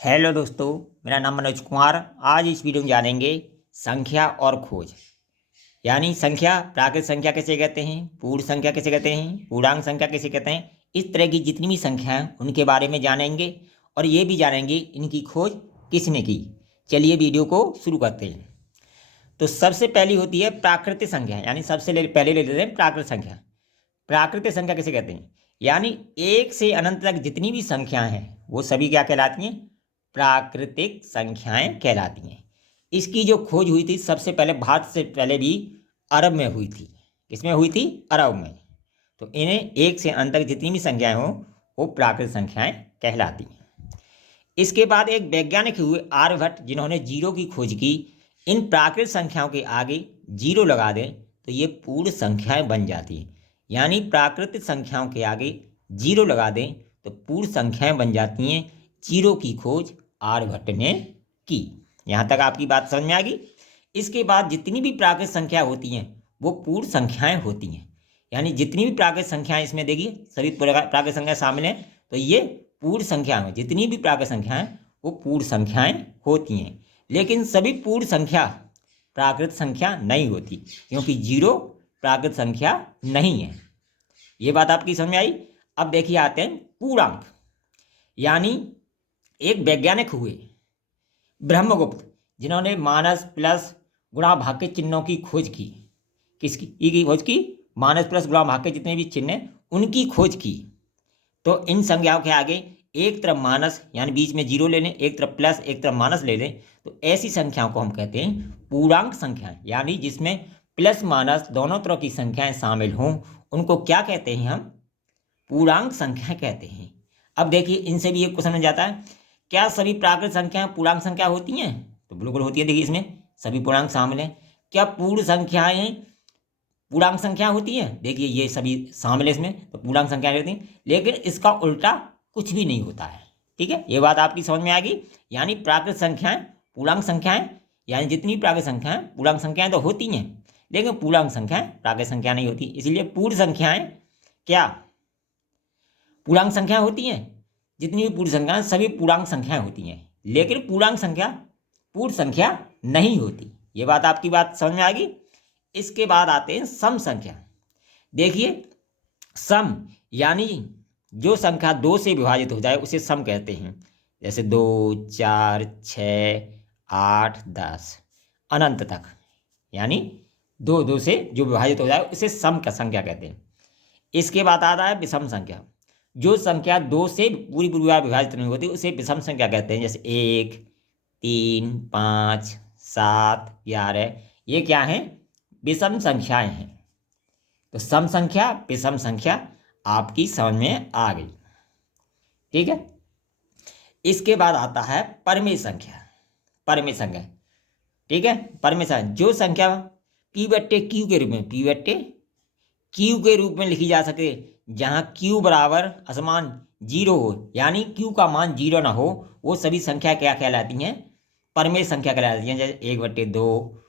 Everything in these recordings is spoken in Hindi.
हेलो दोस्तों, मेरा नाम मनोज कुमार। आज इस वीडियो में जानेंगे संख्या और खोज। यानी संख्या, प्राकृत संख्या किसे कहते हैं, पूर्ण संख्या किसे कहते हैं, पूर्णांक संख्या किसे कहते हैं। इस तरह की जितनी भी संख्या हैं उनके बारे में जानेंगे और ये भी जानेंगे इनकी खोज किसने की। चलिए वीडियो को शुरू करते हैं। तो सबसे पहली होती है प्राकृतिक संख्या, यानी पहले ले लेते हैं प्राकृतिक संख्या। प्राकृतिक संख्या किसे कहते हैं, यानी एक से अनंत तक जितनी भी संख्याएं हैं वो सभी क्या कहलाती हैं, प्राकृतिक संख्याएं कहलाती हैं। इसकी जो खोज हुई थी सबसे पहले भारत से पहले भी अरब में हुई थी। किसमें हुई थी, अरब में। तो इन्हें एक से अनंत तक जितनी भी संख्याएं हों वो प्राकृतिक संख्याएं कहलाती हैं। इसके बाद एक वैज्ञानिक हुए आर्यभट्ट, जिन्होंने जीरो की खोज की। इन प्राकृतिक संख्याओं के आगे जीरो लगा दें तो ये पूर्ण संख्याएं बन जाती हैं। यानी प्राकृतिक संख्याओं के आगे जीरो लगा दें तो पूर्ण संख्याएं बन जाती हैं। जीरो की खोज आर्यभट्ट ने की। यहाँ तक आपकी बात समझ में आ गई। इसके बाद जितनी भी प्राकृतिक संख्या होती हैं वो पूर्ण संख्याएं होती हैं। यानी जितनी भी प्राकृतिक संख्याएं इसमें देखिए, सभी प्राकृतिक संख्या शामिल हैं, तो ये पूर्ण संख्या में जितनी भी प्राकृतिक संख्याएं वो पूर्ण संख्याएं होती हैं। लेकिन सभी पूर्ण संख्या प्राकृतिक संख्या नहीं होती, क्योंकि जीरो प्राकृतिक संख्या नहीं है। ये बात आपकी समझ में आई। अब देखिए आते हैं पूर्णांक। यानी एक वैज्ञानिक हुए ब्रह्मगुप्त, जिन्होंने माइनस प्लस गुणा भाग के चिन्हों की खोज की। किसकी खोज की, माइनस प्लस गुणा भाग के जितने भी चिन्ह हैं उनकी खोज की। तो इन संख्याओं के आगे एक तरफ माइनस यानी बीच में जीरो ले लें, एक तरफ प्लस एक तरफ माइनस ले लें, तो ऐसी संख्याओं को हम कहते हैं पूर्णांक संख्याएं। यानी जिसमें प्लस माइनस दोनों तरह की संख्याएं शामिल हों उनको क्या कहते हैं, हम पूर्णांक संख्या कहते हैं। अब देखिए इनसे भी एक क्वेश्चन बन जाता है, क्या सभी प्राकृतिक संख्याएं पूर्णांक संख्या होती हैं? तो बिल्कुल होती है। देखिए इसमें सभी पूर्णांक शामिल हैं। क्या पूर्ण संख्याएं पूर्णांक संख्या होती हैं? देखिए ये सभी शामिल है इसमें, तो पूर्णांक संख्या होती हैं। लेकिन इसका उल्टा कुछ भी नहीं होता है। ठीक है, ये बात आपकी समझ में आ गई। यानी प्राकृतिक संख्याएं पूर्णांक संख्याएं, यानी जितनी प्राकृतिक संख्याएं पूर्णांक संख्याएं तो होती हैं, लेकिन पूर्णांक संख्याएं प्राकृतिक संख्या नहीं होती। इसलिए पूर्ण संख्याएं क्या पूर्णांक संख्या होती हैं? जितनी भी पूर्ण संख्याएं सभी पूर्णांक संख्याएं होती हैं, लेकिन पूर्णांक संख्या पूर्ण संख्या नहीं होती। ये बात आपकी बात समझ में आ गई। इसके बाद आते हैं सम संख्या। देखिए सम यानी जो संख्या दो से विभाजित हो जाए उसे सम कहते हैं। जैसे 2, 4, 6, 8, 10 अनंत तक, यानी दो दो से जो विभाजित हो जाए उसे सम का संख्या कहते हैं। इसके बाद आता है विषम संख्या। जो संख्या दो से पूरी पूरी बार विभाजित नहीं होती उसे विषम संख्या कहते हैं। जैसे 1, 3, 5, 7, 11, ये क्या है, विषम संख्याएं हैं। तो सम संख्या विषम संख्या आपकी समझ में आ गई। ठीक है, इसके बाद आता है परमेय संख्या। परमेय संख्या, ठीक है, परमेय संख्या जो संख्या P/Q के रूप में P/Q के रूप में लिखी जा सके, जहां Q बराबर असमान जीरो हो, यानी Q का मान जीरो ना हो, वो सभी संख्या क्या कहलाती हैं, परमेय संख्या कहलाती हैं। जैसे 1/2,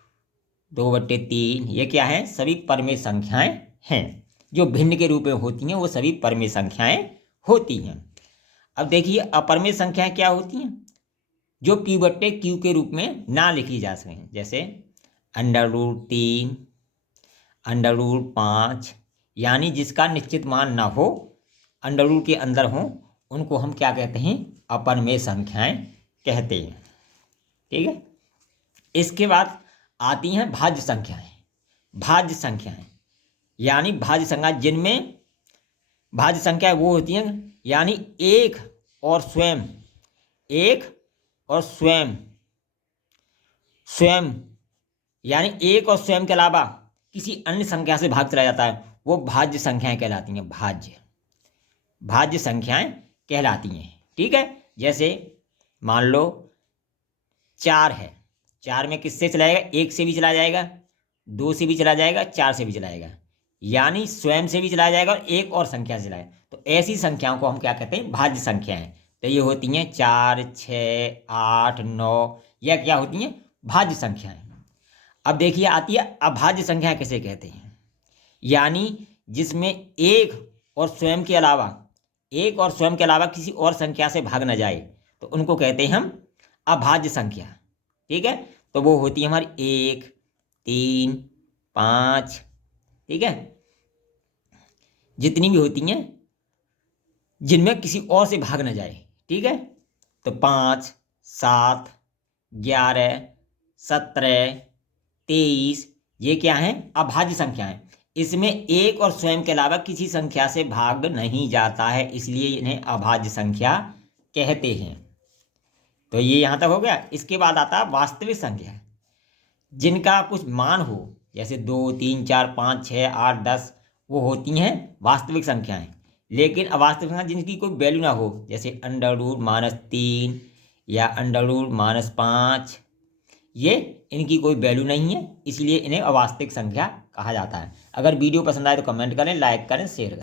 2/3, ये क्या है, सभी परमेय संख्याएं हैं। जो भिन्न के रूप में होती हैं वो सभी परमेय संख्याएं होती हैं। अब देखिए अपरमेय संख्याएं क्या होती हैं, जो P/Q के रूप में ना लिखी जा सकें। जैसे √3, √5, यानी जिसका निश्चित मान ना हो, अंडर के अंदर हो, उनको हम क्या कहते हैं, अपरमेय संख्याएं कहते हैं। ठीक है, इसके बाद आती हैं भाज्य संख्याएं। भाज्य संख्याएं यानी भाज्य संख्या जिनमें भाज्य संख्या वो होती हैं, यानी एक और स्वयं यानी एक और स्वयं के अलावा किसी अन्य संख्या से भाग चला जाता है, वो भाज्य संख्याएं कहलाती हैं। भाज्य संख्याएं कहलाती हैं। ठीक है, जैसे मान लो 4 है, 4 में किससे चला जाएगा, 1 से भी चला जाएगा, 2 से भी चला जाएगा, 4 से भी चला जाएगा, यानी स्वयं से भी चला जाएगा और एक और संख्या से चलाएगा। तो ऐसी संख्याओं को हम क्या कहते हैं, भाज्य संख्याएं। तो ये होती हैं 4, 6, 8, 9, यह क्या होती हैं, भाज्य संख्याएं। अब देखिए आती है अभाज्य संख्या किसे कहते हैं, यानी जिसमें एक और स्वयं के अलावा किसी और संख्या से भाग न जाए, तो उनको कहते हैं हम अभाज्य संख्या। ठीक है, तो वो होती है हमारी 1, 3, 5। ठीक है, जितनी भी होती हैं जिनमें किसी और से भाग न जाए। ठीक है, तो 5, 7, 11, 17, 23 ये क्या हैं? अभाज्य संख्याएं। इसमें एक और स्वयं के अलावा किसी संख्या से भाग नहीं जाता है, इसलिए इन्हें अभाज्य संख्या कहते हैं। तो ये यहाँ तक हो गया। इसके बाद आता है वास्तविक संख्या, जिनका कुछ मान हो, जैसे 2, 3, 4, 5, 6, 8, 10, वो होती हैं वास्तविक संख्याएं। लेकिन अवास्तविक संख्या जिनकी कोई वैल्यू ना हो, जैसे √-3 या √-5, ये इनकी कोई वैल्यू नहीं है, इसलिए इन्हें अवास्तविक संख्या कहा जाता है। अगर वीडियो पसंद आए तो कमेंट करें, लाइक करें, शेयर करें।